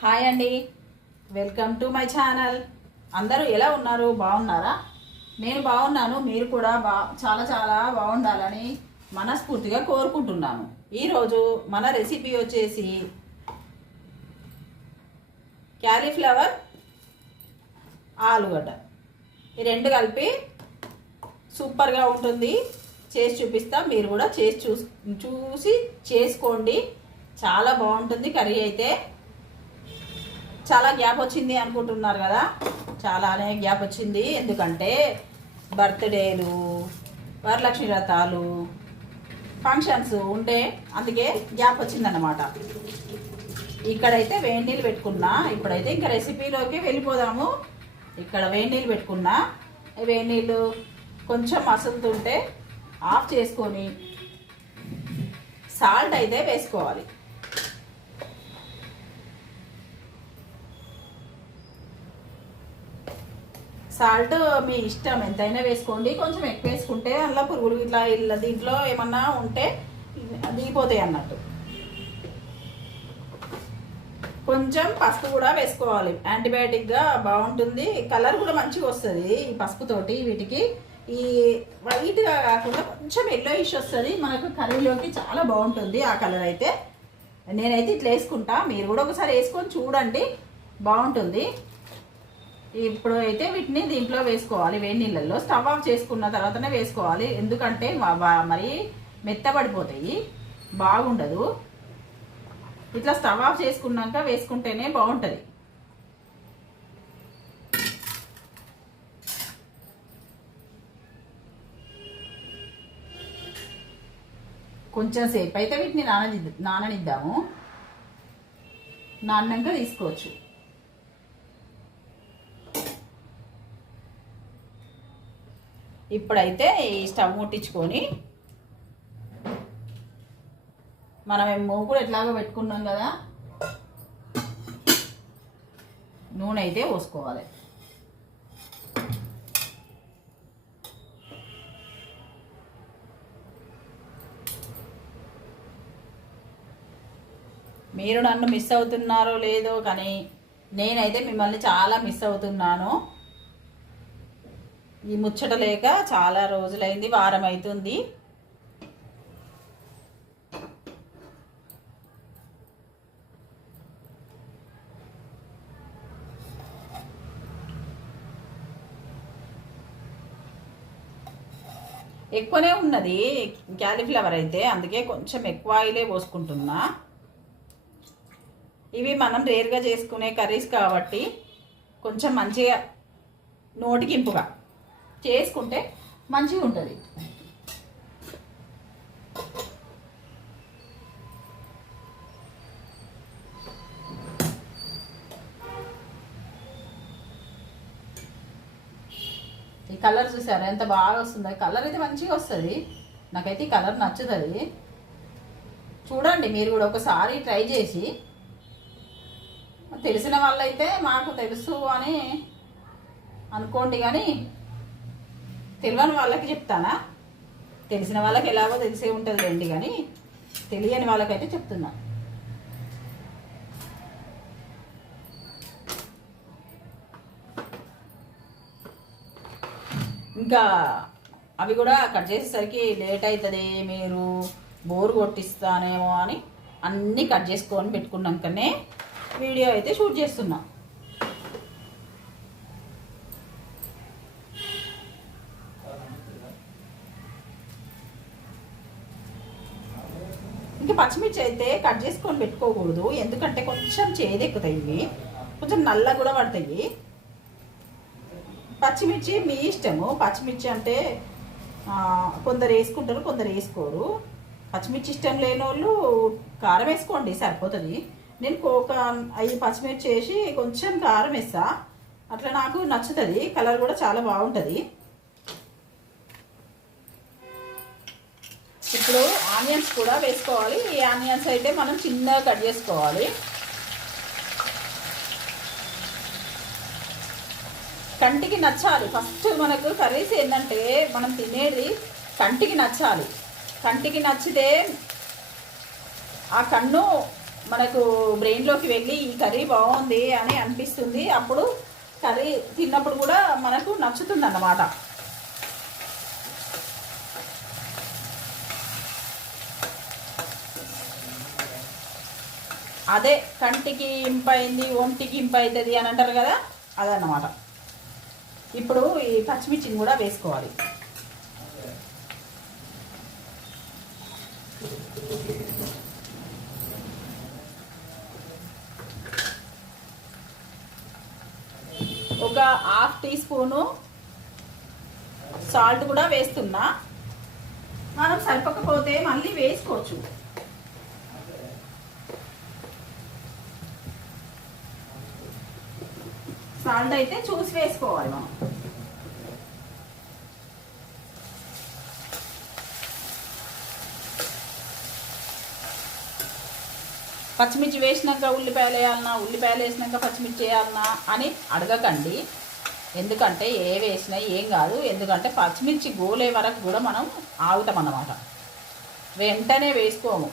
Hi అండి. Welcome to my channel అందరూ ఎలా ఉన్నారు? బాగున్నారా? నేను బాగున్నాను. మీరు కూడా బా చాలా చాలా బాగుండాలని మనస్ఫూర్తిగా కోరుకుంటున్నాను. ఈరోజు మన రెసిపీ వచ్చేసి క్యాలీఫ్లవర్ ఆలుగడ్డ. ఈ రెండు కలిపి సూపర్గా ఉంటుంది. చేసి చూపిస్తా. మీరు కూడా చేసి చూ చూసి చేసుకోండి. చాలా బాగుంటుంది కర్రీ అయితే. చాలా గ్యాప్ వచ్చింది అనుకుంటున్నారు కదా. చాలానే గ్యాప్ వచ్చింది. ఎందుకంటే బర్త్డేలు వరలక్ష్మి వ్రతాలు ఫంక్షన్స్ ఉంటే అందుకే గ్యాప్ వచ్చిందన్నమాట. ఇక్కడైతే వేడి నీళ్ళు పెట్టుకున్నా ఇప్పుడైతే ఇంకా రెసిపీలోకి వెళ్ళిపోదాము. ఇక్కడ వేడి నీళ్ళు పెట్టుకున్నా వేడి నీళ్ళు కొంచెం మసులుతుంటే ఆఫ్ చేసుకొని సాల్ట్ అయితే వేసుకోవాలి. సాల్ట్ మీ ఇష్టం. ఎంతైనా వేసుకోండి. కొంచెం ఎక్కువ వేసుకుంటే అందులో పురుగులు ఇట్లా ఇలా దీంట్లో ఏమన్నా ఉంటే దిగిపోతాయి అన్నట్టు. కొంచెం పసుపు కూడా వేసుకోవాలి. యాంటీబయాటిక్గా బాగుంటుంది. కలర్ కూడా మంచిగా వస్తుంది ఈ పసుపుతోటి వీటికి. ఈ వైట్గా కాకుండా కొంచెం ఎల్లో ఇష్ వస్తుంది. మనకు కర్రీలోకి చాలా బాగుంటుంది ఆ కలర్ అయితే. నేనైతే ఇట్లా వేసుకుంటా. మీరు కూడా ఒకసారి వేసుకొని చూడండి. బాగుంటుంది. ఇప్పుడు అయితే వీటిని దీంట్లో వేసుకోవాలి. వేడి నీళ్ళల్లో స్టవ్ ఆఫ్ చేసుకున్న తర్వాతనే వేసుకోవాలి. ఎందుకంటే మరి మెత్తబడిపోతాయి. బాగుండదు. ఇట్లా స్టవ్ ఆఫ్ చేసుకున్నాక వేసుకుంటేనే బాగుంటుంది. కొంచెం సేపు అయితే వీటిని నానని నాననిద్దాము. నాన్నాక తీసుకోవచ్చు. ఇప్పుడైతే ఈ స్టవ్ ముట్టించుకొని మనం మూకుడు ఎట్లాగో పెట్టుకున్నాం కదా నూనె అయితే పోసుకోవాలి. మీరు నన్ను మిస్ అవుతున్నారో లేదో కానీ నేనైతే మిమ్మల్ని చాలా మిస్ అవుతున్నాను. ఈ ముచ్చట లేక చాలా రోజులైంది వారం అవుతుంది ఎక్కువనే ఉన్నది క్యాలీఫ్లవర్ అయితే అందుకే కొంచెం ఎక్కువ ఆయిలే పోసుకుంటున్నా. ఇవి మనం రేర్గా చేసుకునే కర్రీస్ కాబట్టి కొంచెం మంచిగా నోటికింపుగా. చేసుకుంటే మంచిగా ఉంటుంది. ఈ కలర్ చూసారా? ఎంత బాగా వస్తుందో. కలర్ అయితే మంచిగా వస్తుంది. నాకైతే ఈ కలర్ నచ్చుతుంది చూడండి మీరు కూడా ఒకసారి ట్రై చేసి. తెలిసిన వాళ్ళైతే మాకు తెలుసు అని అనుకోండి కానీ తెలియని వాళ్ళకి చెప్తానా? తెలిసిన వాళ్ళకి ఎలాగో తెలిసే ఉంటుంది రండి కానీ తెలియని వాళ్ళకైతే చెప్తున్నా. ఇంకా అవి కూడా కట్ చేసేసరికి లేట్ అవుతుంది మీరు బోర్ కొట్టిస్తానేమో అని అన్నీ కట్ చేసుకొని పెట్టుకున్నాకనే వీడియో అయితే షూట్ చేస్తున్నాం. ఇంకా పచ్చిమిర్చి అయితే కట్ చేసుకొని పెట్టుకోకూడదు. ఎందుకంటే కొంచెం చేదెక్కుతాయి ఇవి. కొంచెం నల్ల కూడా పడతాయి. పచ్చిమిర్చి మీ ఇష్టము. పచ్చిమిర్చి అంటే కొందరు వేసుకుంటారు కొందరు వేసుకోరు. పచ్చిమిర్చి ఇష్టం లేని వాళ్ళు కారం వేసుకోండి సరిపోతుంది. నేను ఒక అవి పచ్చిమిర్చి వేసి కొంచెం కారం వేస్తా. అట్లా నాకు నచ్చుతుంది. కలర్ కూడా చాలా బాగుంటుంది. ఇప్పుడు ఆనియన్స్ కూడా వేసుకోవాలి. ఈ ఆనియన్స్ అయితే మనం చిన్నగా కట్ చేసుకోవాలి. కంటికి నచ్చాలి. ఫస్ట్ మనకు కర్రీస్ ఏంటంటే మనం తినేది కంటికి నచ్చాలి. కంటికి నచ్చితే ఆ కన్ను మనకు బ్రెయిన్లోకి వెళ్ళి ఈ కర్రీ బాగుంది అని అనిపిస్తుంది. అప్పుడు కర్రీ తిన్నప్పుడు కూడా మనకు నచ్చుతుంది అన్నమాట అదే కంటికి ఇంపైంది ఒంటికి ఇంపైతుంది అని అంటారు కదా అదన్నమాట. ఇప్పుడు ఈ పచ్చిమిర్చిని కూడా వేసుకోవాలి. ఒక హాఫ్ టీ స్పూను సాల్ట్ కూడా వేస్తున్నా. మనం సరిపకపోతే మళ్ళీ వేసుకోవచ్చు. సాల్ట్ అయితే చూసి వేసుకోవాలి మనం. పచ్చిమిర్చి వేసినాక ఉల్లిపాయలు వేయాలన్నా ఉల్లిపాయలు వేసినాక పచ్చిమిర్చి వేయాలన్నా అని అడగకండి. ఎందుకంటే ఏ వేసినా ఏం కాదు. ఎందుకంటే పచ్చిమిర్చి గోలే వరకు కూడా మనం ఆగుతాం అన్నమాట. వెంటనే వేసుకోము.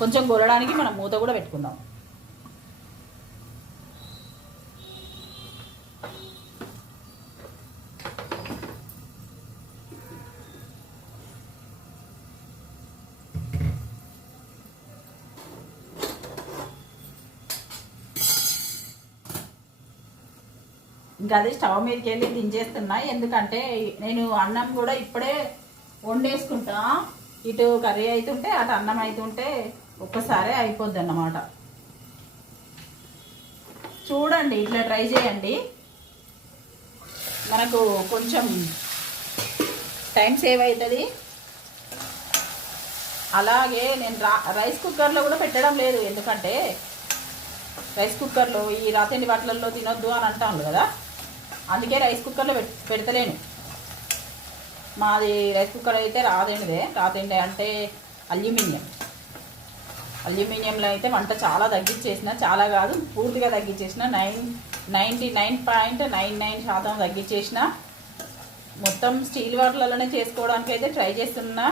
కొంచెం గొరడానికి మనం మూత కూడా పెట్టుకుందాం. ఇంకా అదే స్టవ్ మీదకి వెళ్ళి దించేస్తున్నా. ఎందుకంటే నేను అన్నం కూడా ఇప్పుడే వండేసుకుంటా. ఇటు కర్రీ అవుతుంటే అటు అన్నం అవుతుంటే ఒక్కసారే అయిపోద్ది అన్నమాట చూడండి ఇట్లా ట్రై చేయండి. మనకు కొంచెం టైం సేవ్ అవుతుంది అలాగే నేను రా రైస్ కుక్కర్లో కూడా పెట్టడం లేదు ఎందుకంటే రైస్ కుక్కర్లో ఈ రాతిండి వాటిలలో తినొద్దు అని అంటాను కదా. అందుకే రైస్ కుక్కర్లో పెడతలేను. మాది రైస్ కుక్కర్ అయితే రాదండిదే రాతిండి అంటే అల్యూమినియం. అల్యూమినియంలో అయితే వంట చాలా తగ్గించేసిన చాలా కాదు పూర్తిగా తగ్గించేసిన. Nine ninety nine point nine nine శాతం తగ్గించేసిన. మొత్తం స్టీల్ వాటర్లలోనే చేసుకోవడానికి అయితే ట్రై చేస్తున్నా.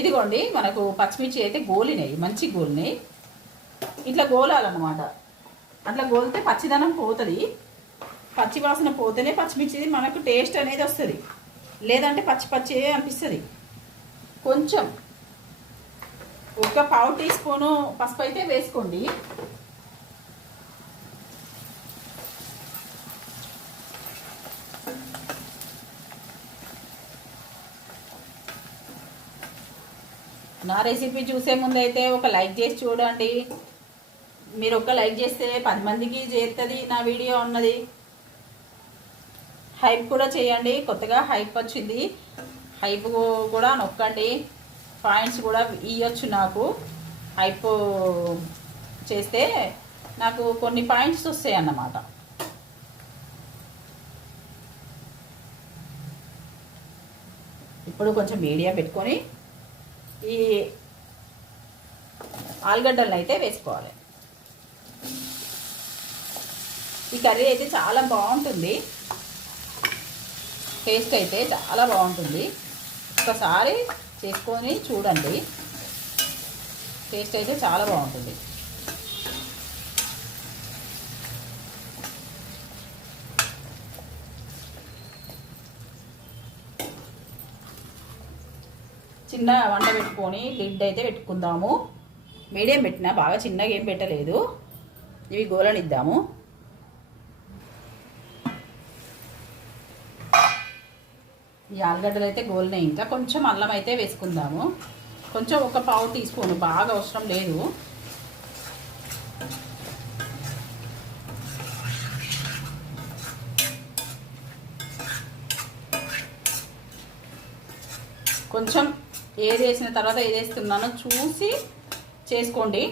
ఇదిగోండి మనకు పచ్చిమిర్చి అయితే గోలినాయి మంచి గోలినాయి ఇట్లా గోలాలన్నమాట. అట్లా గోలితే పచ్చిదనం పోతుంది. పచ్చి వాసన పోతేనే పచ్చిమిర్చి మనకు టేస్ట్ అనేది వస్తుంది. లేదంటే పచ్చి పచ్చి అనిపిస్తుంది. కొంచెం ఒక పావు టీ స్పూను పసుపు అయితే వేసుకోండి. నా రెసిపీ చూసే ముందు అయితే ఒక లైక్ చేసి చూడండి. మీరు ఒక లైక్ చేస్తే పది మందికి చేరుతుంది నా వీడియో ఉన్నది హైప్ కూడా చేయండి. కొత్తగా హైప్ వచ్చింది. హైప్ కూడా నొక్కండి. పాయింట్స్ కూడా ఇవ్వచ్చు నాకు. హైప్ చేస్తే నాకు కొన్ని పాయింట్స్ వస్తాయి అన్నమాట ఇప్పుడు కొంచెం మీడియా పెట్టుకొని ఈ ఆలుగడ్డలను అయితే వేసుకోవాలి. ఈ కర్రీ అయితే చాలా బాగుంటుంది. టేస్ట్ అయితే చాలా బాగుంటుంది. ఒకసారి చేసుకొని చూడండి. టేస్ట్ అయితే చాలా బాగుంటుంది. చిన్న వంట పెట్టుకొని లిడ్ అయితే పెట్టుకుందాము. మీడియం పెట్టినా బాగా చిన్నగా ఏం పెట్టలేదు. ఇవి గోలనిద్దాము. ఈ ఆలుగడ్డలు అయితే గోలినాయి ఇంకా కొంచెం అల్లం అయితే వేసుకుందాము. కొంచెం ఒక పావు టీ స్పూన్ బాగా అవసరం లేదు. కొంచెం ఏది వేసిన తర్వాత ఏది వేస్తున్నానో చూసి చేసుకోండి.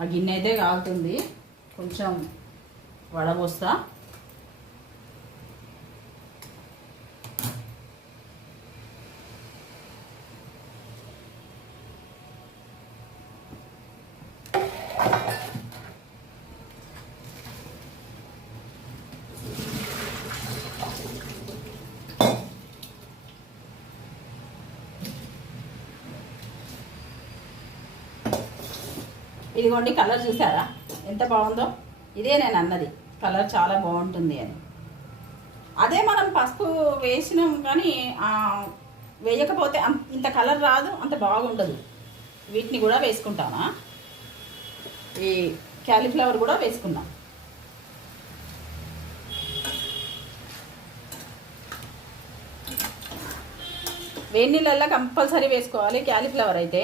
ఆ గిన్నె అయితే కాలుతుంది. కొంచెం వడబోస్తా. ఇదిగోండి కలర్ చూసారా? ఎంత బాగుందో? ఇదే నేను అన్నది. కలర్ చాలా బాగుంటుంది అని. అదే మనం పసుపు వేసినాం కానీ వేయకపోతే అంత ఇంత కలర్ రాదు అంత బాగుండదు. వీటిని కూడా వేసుకుంటామా? ఈ క్యాలీఫ్లవర్ కూడా వేసుకున్నాం వేడి నీళ్ళల్లో కంపల్సరీ వేసుకోవాలి క్యాలీఫ్లవర్ అయితే.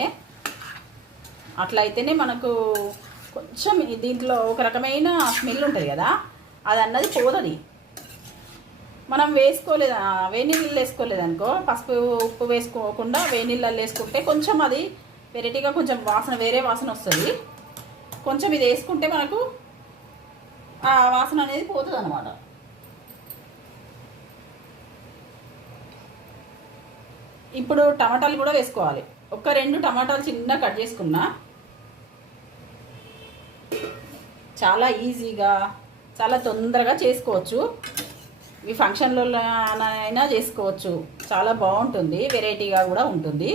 అట్లా అయితేనే మనకు కొంచెం దీంట్లో ఒక రకమైన స్మెల్ ఉంటుంది కదా. అది అన్నది పోతుంది. మనం వేసుకోలేదు ఆ, వేడి వేసుకోలేదు అనుకో పసుపు ఉప్పు వేసుకోకుండా వేడి నీళ్ళల్లో వేసుకుంటే కొంచెం అది వెరైటీగా కొంచెం వాసన వేరే వాసన వస్తుంది. కొంచెం ఇది వేసుకుంటే మనకు ఆ వాసన అనేది పోతుంది అనమాట ఇప్పుడు టమాటాలు కూడా వేసుకోవాలి. ఒక రెండు టమాటాలు చిన్న కట్ చేసుకున్నా చాలా ఈజీగా చాలా తొందరగా చేసుకోవచ్చు. ఈ ఫంక్షన్లలోనైనా అయినా చేసుకోవచ్చు. చాలా బాగుంటుంది. వెరైటీగా కూడా ఉంటుంది.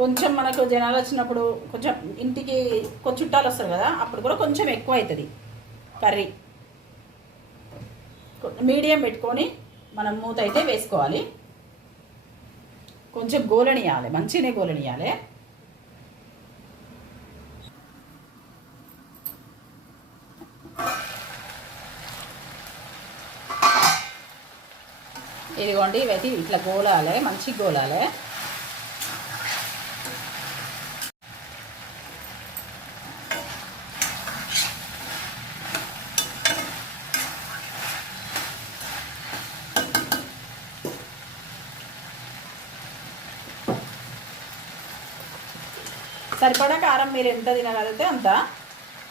కొంచెం మనకు జనాలు వచ్చినప్పుడు కొంచెం ఇంటికి కొంచెం చుట్టాలు వస్తారు కదా అప్పుడు కూడా కొంచెం ఎక్కువ అవుతుంది కర్రీ. మీడియం పెట్టుకొని మనం మూత అయితే వేసుకోవాలి. కొంచెం గోలనియాలి మంచిగానే గోలనియాలి. ఇదిగోండి ఇవైతే ఇట్లా గోలాలి మంచి గోలాలి. సరిపడా కారం మీరు ఎంత తినగలిగితే అంత.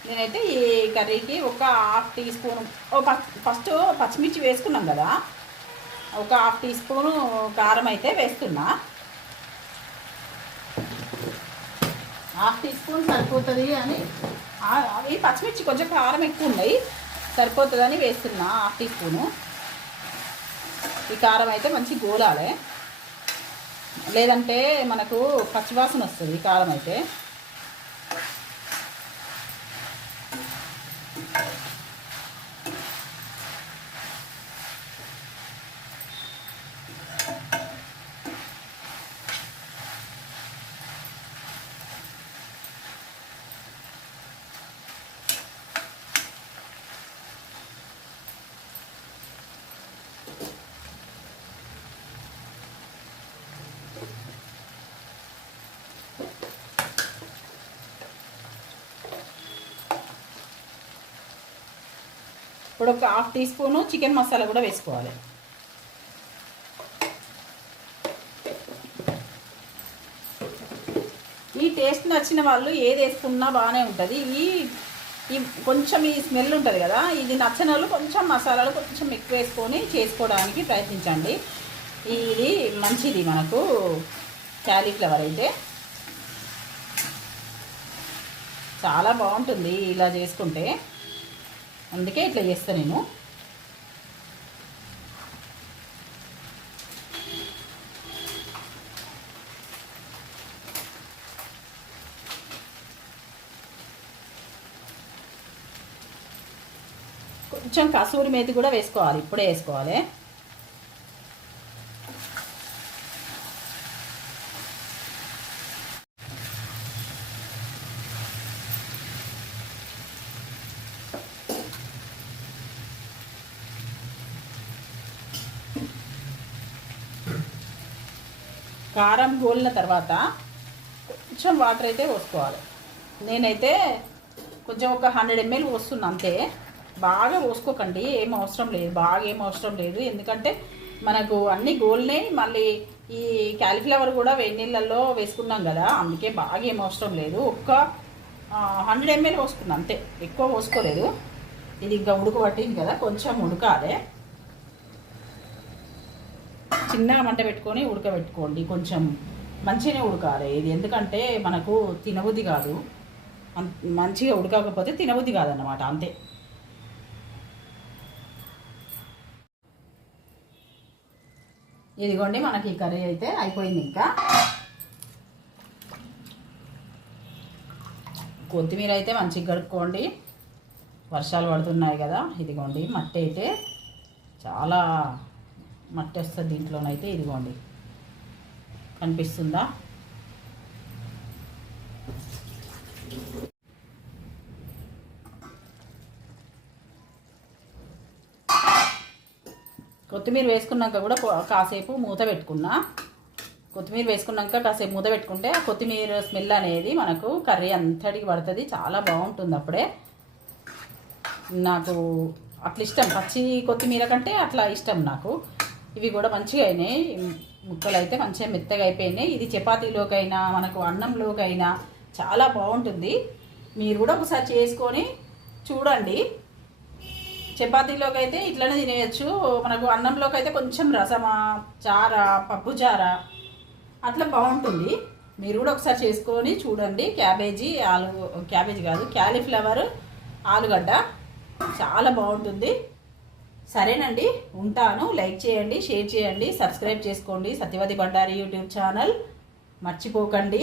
నేనైతే ఈ కర్రీకి ఒక హాఫ్ టీ స్పూన్ ఓ ఫస్ట్ పచ్చిమిర్చి వేసుకున్నాం కదా. ఒక హాఫ్ టీ స్పూను కారం అయితే వేస్తున్నా. హాఫ్ టీ స్పూన్ సరిపోతుంది అని ఈ అవి పచ్చిమిర్చి కొంచెం కారం ఎక్కువ ఉన్నాయి సరిపోతుందని వేస్తున్నా హాఫ్ టీ స్పూను. ఈ కారం అయితే మంచి గోలాలే. లేదంటే మనకు పచ్చివాసన వస్తుంది ఈ కారం అయితే. ఇప్పుడు ఒక half teaspoon chicken masala కూడా వేసుకోవాలి. ఈ టేస్ట్ నచ్చిన వాళ్ళు ఏది వేసుకున్నా బాగానే ఉంటుంది. ఈ ఈ కొంచెం ఈ స్మెల్ ఉంటుంది కదా ఇది నచ్చని వాళ్ళు కొంచెం మసాలాలు కొంచెం ఎక్కువ వేసుకొని చేసుకోవడానికి ప్రయత్నించండి. ఇది మంచిది మనకు క్యాలీఫ్లవర్ అయితే. చాలా బాగుంటుంది ఇలా చేసుకుంటే. అందుకే ఇట్లా చేస్తా నేను. కొంచెం కసూరి మేతి కూడా వేసుకోవాలి ఇప్పుడే వేసుకోవాలి. కారం గోలిన తర్వాత కొంచెం వాటర్ అయితే పోసుకోవాలి. నేనైతే కొంచెం ఒక హండ్రెడ్ ఎంఎల్ పోస్తున్నా అంతే. బాగా పోసుకోకండి ఏం అవసరం లేదు బాగా ఏం అవసరం లేదు. ఎందుకంటే మనకు అన్ని గోల్నే మళ్ళీ ఈ క్యాలిఫ్లవర్ కూడా వేడి నీళ్ళల్లో వేసుకున్నాం కదా అందుకే బాగా ఏం అవసరం లేదు. ఒక్క హండ్రెడ్ ఎంఎల్ పోసుకున్నా అంతే. ఎక్కువ పోసుకోలేదు. ఇది ఇంకా ఉడకబట్టింది కదా కొంచెం ఉడకాలి. చిన్నగా మంట పెట్టుకొని ఉడకబెట్టుకోండి. కొంచెం మంచిగానే ఉడకాలి. ఇది ఎందుకంటే మనకు తినబుద్ధి కాదు. మంచిగా ఉడకకపోతే తినబుద్ధి కాదన్నమాట. అంతే. ఇదిగోండి మనకి ఈ కర్రీ అయితే అయిపోయింది ఇంకా. కొత్తిమీర అయితే మంచిగా కడుక్కోండి. వర్షాలు పడుతున్నాయి కదా. ఇదిగోండి మట్టి అయితే చాలా మట్టి వస్తుంది దీంట్లోనైతే ఇదిగోండి. కనిపిస్తుందా? కొత్తిమీర వేసుకున్నాక కూడా కాసేపు మూత పెట్టుకున్నా. కొత్తిమీర వేసుకున్నాక కాసేపు మూత పెట్టుకుంటే ఆ కొత్తిమీర స్మెల్ అనేది మనకు కర్రీ అంతటికి పడుతుంది. చాలా బాగుంటుంది అప్పుడే. నాకు అట్లా ఇష్టం. పచ్చి కొత్తిమీర కంటే అట్లా ఇష్టం నాకు. ఇవి కూడా మంచిగా అయినాయి. ముక్కలు అయితే మంచిగా మెత్తగా అయిపోయినాయి. ఇది చపాతీలోకైనా మనకు అన్నంలోకైనా చాలా బాగుంటుంది. మీరు కూడా ఒకసారి చేసుకొని చూడండి. చపాతీలోకి అయితే ఇట్లనే తినేయచ్చు. మనకు అన్నంలోకి అయితే కొంచెం రసమా చార పప్పు చార అట్లా బాగుంటుంది. మీరు కూడా ఒకసారి చేసుకొని చూడండి. క్యాబేజీ ఆలు క్యాబేజీ కాదు క్యాలీఫ్లవర్ ఆలుగడ్డ చాలా బాగుంటుంది. సరేనండి ఉంటాను. లైక్ చేయండి షేర్ చేయండి సబ్స్క్రైబ్ చేసుకోండి. Satyavathi Bandari YouTube channel. మర్చిపోకండి.